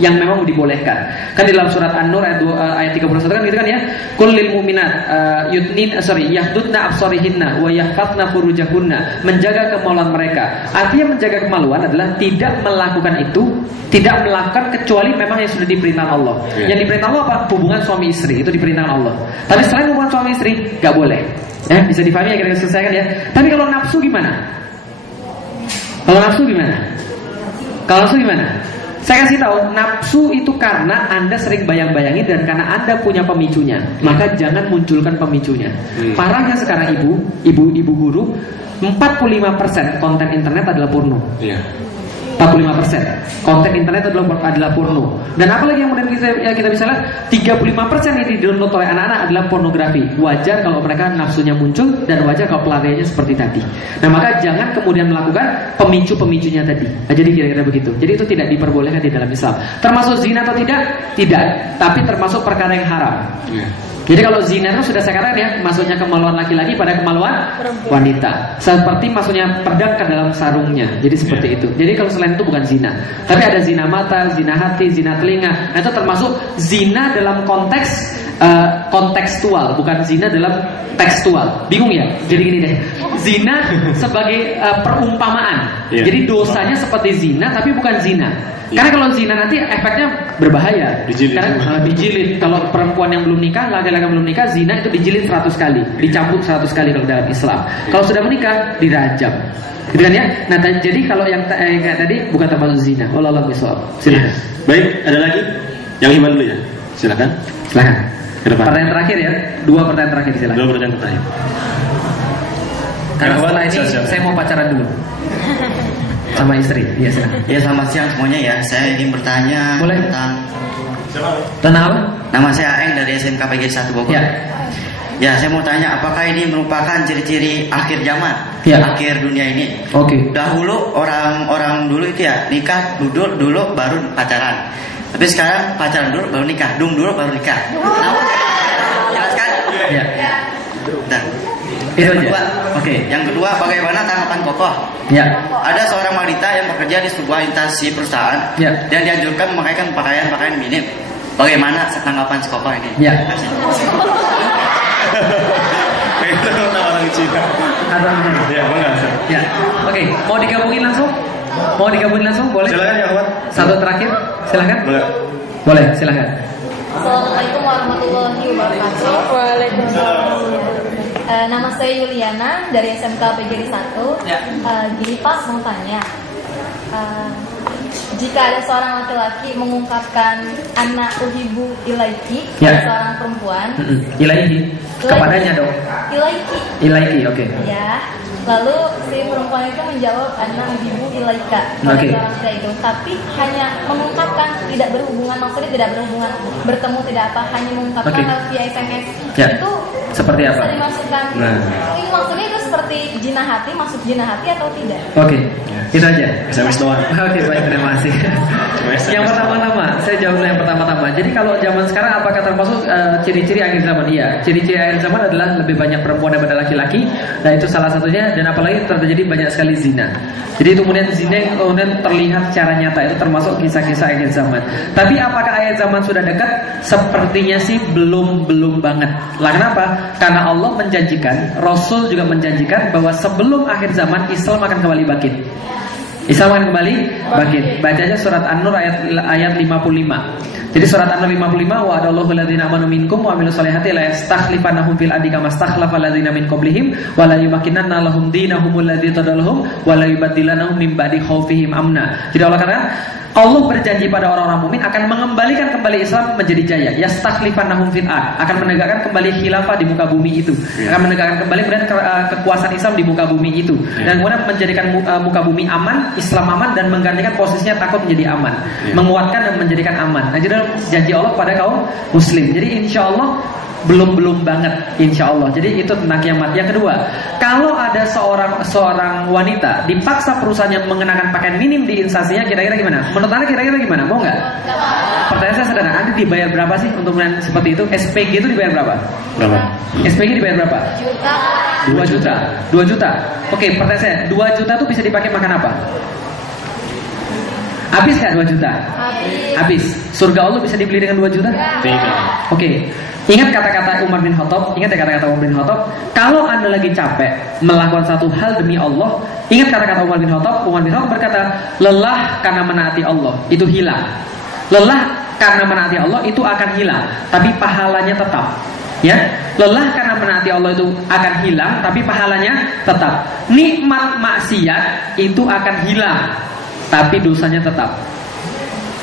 yang memang dibolehkan. Kan di dalam surat An-Nur ayat 31 kan gitu kan ya. Qul lil mu'minat yahdudna absarihinna wa yahfazna furujahunna, menjaga kemaluan mereka. Artinya menjaga kemaluan adalah tidak melakukan itu, tidak melakukan kecuali memang yang sudah diperintah Allah. Yang diperintah Allah apa? Hubungan suami istri, itu diperintahkan Allah. Tapi selain hubungan suami istri, nggak boleh. Ya, bisa dipahami ya, kita selesaikan ya. Tapi kalau nafsu gimana? Kalau nafsu gimana? Kalau nafsu gimana? Saya kasih tahu, nafsu itu karena Anda sering bayang-bayangin dan karena Anda punya pemicunya. Maka jangan munculkan pemicunya. Parahnya sekarang ibu guru, 45% konten internet adalah porno. 45% konten internet adalah porno. Dan apalagi yang kemudian kita bisa lihat, 35% yang di-download oleh anak-anak adalah pornografi. Wajar kalau mereka nafsunya muncul dan wajar kalau pelariannya seperti tadi. Nah, maka jangan kemudian melakukan pemicu-pemicunya tadi. Nah, jadi kira-kira begitu. Jadi itu tidak diperbolehkan di dalam Islam. Termasuk zina atau tidak? Tidak. Tapi termasuk perkara yang haram. Jadi kalau zina itu sudah saya katakan ya, masuknya kemaluan laki-laki pada kemaluan wanita. Seperti masuknya pedang ke dalam sarungnya. Jadi seperti itu. Jadi kalau selain itu bukan zina. Tapi ada zina mata, zina hati, zina telinga. Nah, itu termasuk zina dalam konteks kontekstual, bukan zina dalam tekstual. Bingung ya? Jadi gini deh. Zina sebagai perumpamaan. Jadi dosanya seperti zina tapi bukan zina. Karena kalau zina nanti efeknya berbahaya. Dijilid. Kalau perempuan yang belum nikah, laki-laki yang belum nikah, zina itu dijilid 100 kali, dicambuk 100 kali kalau dalam Islam. Kalau sudah menikah, dirajam. Gitu kan ya? Nah, jadi kalau yang kayak tadi bukan termasuk zina. Wallahu a'lam. Silakan. Baik, ada lagi? Yang iman dulu ya. Silakan. Silakan. Pertanyaan terakhir ya. 2 pertanyaan terakhir silakan. 2 pertanyaan terakhir. Karena setelah ini saya mau pacaran dulu sama istri. Iya, silakan. Ya, selamat siang semuanya ya. Saya ingin bertanya tentang apa? Nama saya Aeng dari SMK PG 1 Bogor. Ya, saya mau tanya, apakah ini merupakan ciri-ciri akhir zaman, akhir dunia ini? Dahulu orang dulu itu ya nikah dulu baru pacaran. Tapi sekarang pacaran dulu baru nikah, dulu baru nikah. Jelaskan? Ya. Nah, Itu yang aja. kedua, yang kedua, bagaimana tanggapan Kokoh? Ada seorang wanita yang bekerja di sebuah instansi perusahaan dan dianjurkan memakaikan pakaian minim. Bagaimana tanggapan si Kokoh ini? Itu orang Cina. Oke, mau digabungin langsung? Boleh? Silakan ya, Ahmad. Satu terakhir, silakan. Boleh, silakan. Assalamualaikum warahmatullahi wabarakatuh. Waalaikumsalam. Nama saya Yuliana dari SMK PGRI 1. Gini Pak, mau tanya, jika ada seorang laki-laki mengungkapkan anak uhibu ilaiki pada seorang perempuan, ilaiki kepadanya dong. Ilaiki, oke. Ya. Lalu si perempuan itu menjawab anak uhibu ilaika pada seorang pria itu, tapi hanya mengungkapkan, tidak berhubungan, maksudnya tidak berhubungan, bertemu tidak apa, hanya mengungkapkan via SMS. Itu seperti apa? Bisa dimasukkan. Ini maksudnya itu seperti zina hati, masuk zina hati atau tidak? Itu aja. SMS doang. Baik, terima kasih. Yang pertama-tama, saya jawab dulu yang pertama-tama. Jadi kalau zaman sekarang apakah termasuk ciri-ciri akhir zaman? Iya, ciri-ciri akhir zaman adalah lebih banyak perempuan daripada laki-laki. Nah, itu salah satunya, dan apalagi terjadi banyak sekali zina. Jadi itu kemudian zina kemudian terlihat secara nyata, itu termasuk kisah-kisah akhir zaman. Tapi apakah akhir zaman sudah dekat? Sepertinya sih belum banget. Lah kenapa? Karena Allah menjanjikan, Rasul juga menjanjikan bahwa sebelum akhir zaman Islam akan kembali bangkit. Islam akan kembali bangkit. Baca aja surat An-Nur ayat 55. Jadi surat An-Nur 55, wa'adallahu alladzina amanu minkum wa amilus solihati la yastakhlifannahum fil ardi kama stakhlafa alladzina min qablihim wa la yumakkinanna lahum dinahumul ladzi tadallahum wa la yubaddilannahum min ba'di khaufihim amna. Jadi Allah katakan, Allah berjanji pada orang-orang mukmin akan mengembalikan kembali Islam menjadi jaya. Yastakhlifannahum fil ard, akan menegakkan kembali khilafah di muka bumi itu. Akan menegakkan kembali kemudian kekuasaan Islam di muka bumi itu. Dan kemudian menjadikan muka bumi aman, Islam aman, dan menggantikan posisinya takut menjadi aman. Menguatkan dan menjadikan aman. Nah, jadi janji Allah pada kaum muslim. Jadi insya Allah belum banget, insya Allah. Jadi itu tentang kiamat. Yang kedua, kalau ada seorang wanita dipaksa perusahaannya mengenakan pakaian minim di instansinya, kira-kira gimana? Menurut Anda kira-kira gimana? Mau nggak? Pertanyaan saya sederhana, Anda dibayar berapa sih untuk melakukan seperti itu? SPG itu dibayar berapa? SPG dibayar berapa? 2 juta. Oke, pertanyaan saya, 2 juta itu bisa dipakai makan apa? Habis nggak 2 juta? Habis. Surga Allah bisa dibeli dengan 2 juta? Tidak. Oke. Ingat kata-kata Umar bin Khattab. Kalau Anda lagi capek melakukan satu hal demi Allah, ingat kata-kata Umar bin Khattab. Umar bin Khattab berkata, lelah karena menaati Allah itu hilang. Lelah karena menaati Allah itu akan hilang, tapi pahalanya tetap. Ya, lelah karena menaati Allah itu akan hilang, tapi pahalanya tetap. Nikmat maksiat itu akan hilang, tapi dosanya tetap.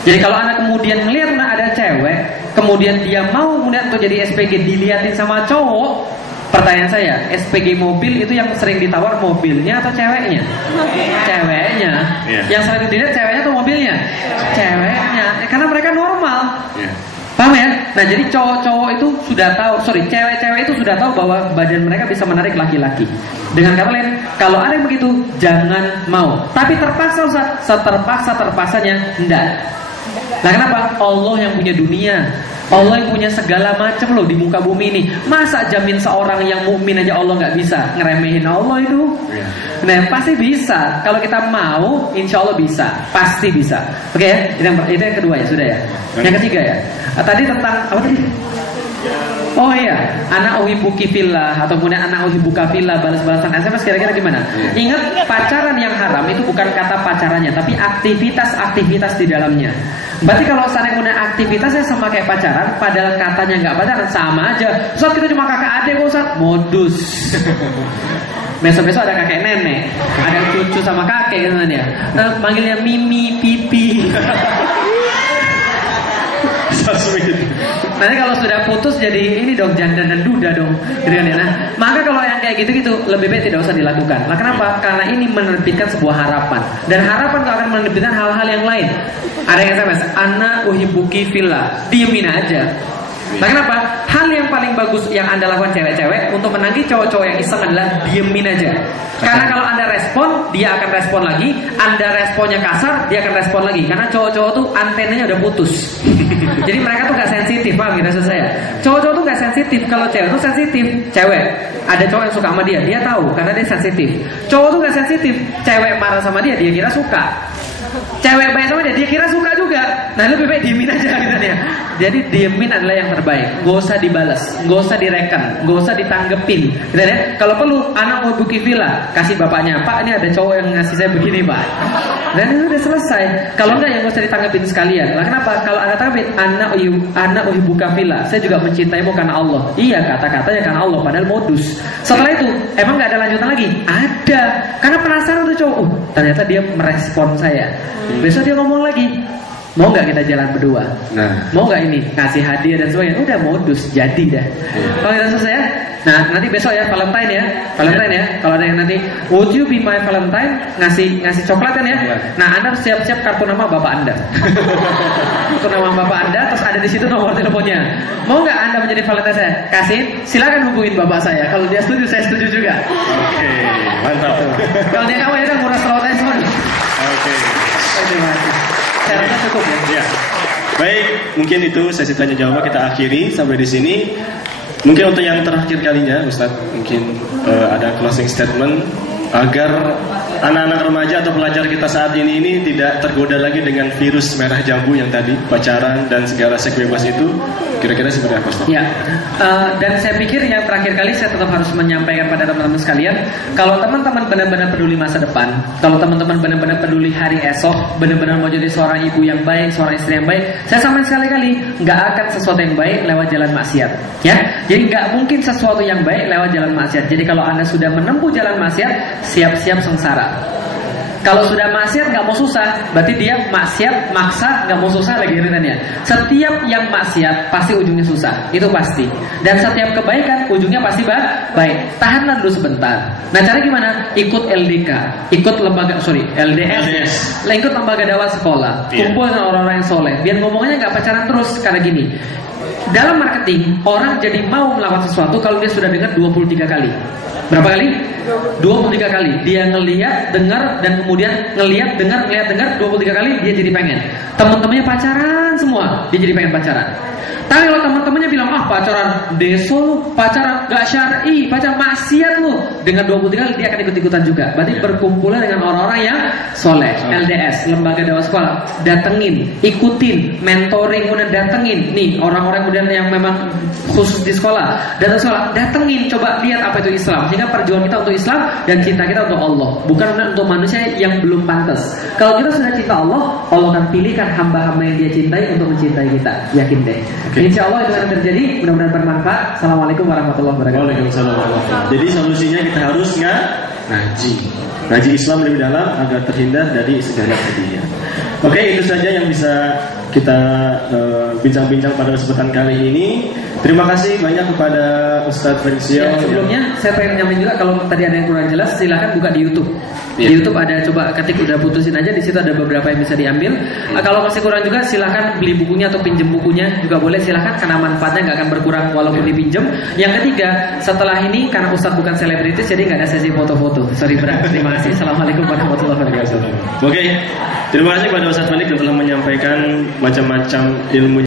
Jadi kalau Anda kemudian melihat ada cewek, kemudian dia mau kemudian untuk jadi SPG dilihatin sama cowok, pertanyaan saya, SPG mobil itu yang sering ditawar mobilnya atau ceweknya? Ceweknya. Yang sering dilihat ceweknya atau mobilnya? Ceweknya. Karena mereka normal. Paham ya? Nah jadi cowok-cowok itu sudah tahu, cewek-cewek itu sudah tahu bahwa badan mereka bisa menarik laki-laki. Dengan kata lain, kalau ada yang begitu, jangan mau. Tapi terpaksa Ustaz, seterpaksa-terpaksanya enggak. Nah kenapa? Allah yang punya dunia, Allah yang punya segala macam loh di muka bumi ini. Masa jamin seorang yang mukmin aja Allah nggak bisa ngeremehin Allah itu? Nah pasti bisa. Kalau kita mau, insya Allah bisa, pasti bisa. Oke ya, itu yang kedua ya, sudah ya. Yang ketiga ya. Tadi tentang apa tadi? Oh iya, anak uhibbuki fillah atau kemudian anak uhibbuka fillah, balas-balasan SMS kira-kira gimana? Ingat, pacaran yang haram itu bukan kata pacarannya, tapi aktivitas-aktivitas di dalamnya. Berarti kalau seandainya kemudian aktivitasnya sama kayak pacaran, padahal katanya nggak pacaran, sama aja. Ustaz kita cuma kakak adik kok Ustaz, modus. Besok-besok ada kakek nenek, ada cucu sama kakek gitu kan ya. Manggilnya Mimi, Pipi. Nanti kalau sudah putus jadi ini dong, janda dan duda dong, gitu kan ya. Nah, maka kalau yang kayak gitu-gitu lebih baik tidak usah dilakukan. Nah, kenapa? Karena ini menerbitkan sebuah harapan, dan harapan itu akan menerbitkan hal-hal yang lain. Ada yang SMS, ana uhibbuki fillah, diemin aja. Nah kenapa? Hal yang paling bagus yang Anda lakukan cewek-cewek untuk menagih cowok-cowok yang iseng adalah diemin aja. Karena kalau Anda respon, dia akan respon lagi. Anda responnya kasar, dia akan respon lagi. Karena cowok-cowok tuh antenanya udah putus. Jadi mereka tuh gak sensitif, paham gitu maksud saya? Cowok-cowok tuh gak sensitif. Kalau cewek tuh sensitif. Cewek, ada cowok yang suka sama dia tahu karena dia sensitif. Cowok tuh gak sensitif. Cewek marah sama dia kira suka. Cewek baik sama dia kira suka juga. Nah lebih baik diemin aja gitu ya. Jadi diemin adalah yang terbaik. Gak usah dibalas, gak usah direken, gak usah ditanggepin gitu ya. Kalau perlu anak mau buki villa, kasih bapaknya, Pak ini ada cowok yang ngasih saya begini Pak. Dan itu udah selesai. Kalau enggak ya gak usah ditanggepin sekalian. Lah kenapa? Kalau Anda tanggepin anak buka villa, saya juga mencintaimu karena Allah. Iya kata-katanya karena Allah, padahal modus. Setelah itu emang gak ada lanjutan lagi? Ada. Karena penasaran tuh cowok, ternyata dia merespon saya. Besok dia ngomong lagi, mau nggak kita jalan berdua? Mau nggak ini ngasih hadiah dan sebagainya? Udah modus, jadi dah. Kalau kita selesai ya. Nah nanti besok ya Valentine ya. Kalau ada yang nanti, would you be my Valentine? Ngasih coklat kan ya. Nah Anda siap-siap kartu nama bapak Anda. Kartu nama bapak Anda, terus ada di situ nomor teleponnya. Mau nggak Anda menjadi Valentine saya? Kasih, silakan hubungin bapak saya. Kalau dia setuju, saya setuju juga. Oke, mantap. Kalau dia kamu ya kan murah selawat semua. Oke. Terima kasih. Saya rasa cukup ya. Baik, mungkin itu sesi tanya jawab kita akhiri sampai di sini. Mungkin untuk yang terakhir kalinya, Ustadz, mungkin ada closing statement agar anak-anak remaja atau pelajar kita saat ini tidak tergoda lagi dengan virus merah jambu yang tadi pacaran dan segala seks bebas itu. Kira-kira seperti apa, Ustaz? Ya, dan saya pikir yang terakhir kali saya tetap harus menyampaikan pada teman-teman sekalian, kalau teman-teman benar-benar peduli masa depan, kalau teman-teman benar-benar peduli hari esok, benar-benar mau jadi seorang ibu yang baik, seorang istri yang baik, saya samain sekali-kali nggak akan sesuatu yang baik lewat jalan maksiat. Ya, jadi nggak mungkin sesuatu yang baik lewat jalan maksiat. Jadi kalau Anda sudah menempuh jalan maksiat, siap-siap sengsara. Kalau sudah maksiat nggak mau susah, berarti dia maksiat maksa nggak mau susah lagi kan ya. Setiap yang maksiat pasti ujungnya susah, itu pasti. Dan setiap kebaikan ujungnya pasti baik. Tahanlah dulu sebentar. Nah cara gimana? Ikut LDK, ikut LDS. Ikut lembaga dakwah sekolah, kumpul dengan orang-orang yang soleh. Biar ngomongnya nggak pacaran terus karena gini. Dalam marketing, orang jadi mau melakukan sesuatu kalau dia sudah dengar 23 kali. Berapa kali? 23 kali. Dia ngelihat, dengar, dan kemudian ngelihat, dengar 23 kali, dia jadi pengen. Teman-temannya pacaran semua, dia jadi pengen pacaran. Tapi kalau teman-temannya bilang, pacaran deso lu, pacaran gak syar'i, pacaran maksiat lu, dengan 23 kali dia akan ikut-ikutan juga. Berarti berkumpulan dengan orang-orang yang soleh. LDS, lembaga dakwah sekolah, datengin, ikutin, mentoring, kemudian datengin. Nih orang-orang kemudian yang memang khusus di sekolah, datang sekolah, datengin, coba lihat apa itu Islam. Sehingga perjuangan kita untuk untuk Islam dan cinta kita untuk Allah, bukan untuk manusia yang belum pantas. Kalau kita sudah cinta Allah, Allah akan pilihkan hamba-hamba yang Dia cintai untuk mencintai kita. Yakin deh. Insya Allah itu akan terjadi. Mudah-mudahan bermanfaat. Assalamualaikum warahmatullahi wabarakatuh. Waalaikumsalam. Jadi solusinya kita harus ngaji Islam lebih dalam agar terhindar dari segala kejadian. Oke, itu saja yang bisa kita bincang-bincang pada kesempatan kali ini. Terima kasih banyak kepada Ustadz Felicio. Sebelumnya saya pengen nyamain juga, kalau tadi ada yang kurang jelas silahkan buka di YouTube. Di YouTube ada, coba ketik udah putusin aja, di situ ada beberapa yang bisa diambil. Kalau masih kurang juga silahkan beli bukunya atau pinjem bukunya juga boleh, silahkan, karena manfaatnya nggak akan berkurang walaupun dipinjem. Yang ketiga, setelah ini karena Ustadz bukan selebritis jadi nggak ada sesi foto-foto. Sorry berat. Terima kasih. Assalamualaikum warahmatullahi wabarakatuh. Oke, terima kasih kepada Ustadz Malik yang telah menyampaikan macam-macam ilmu.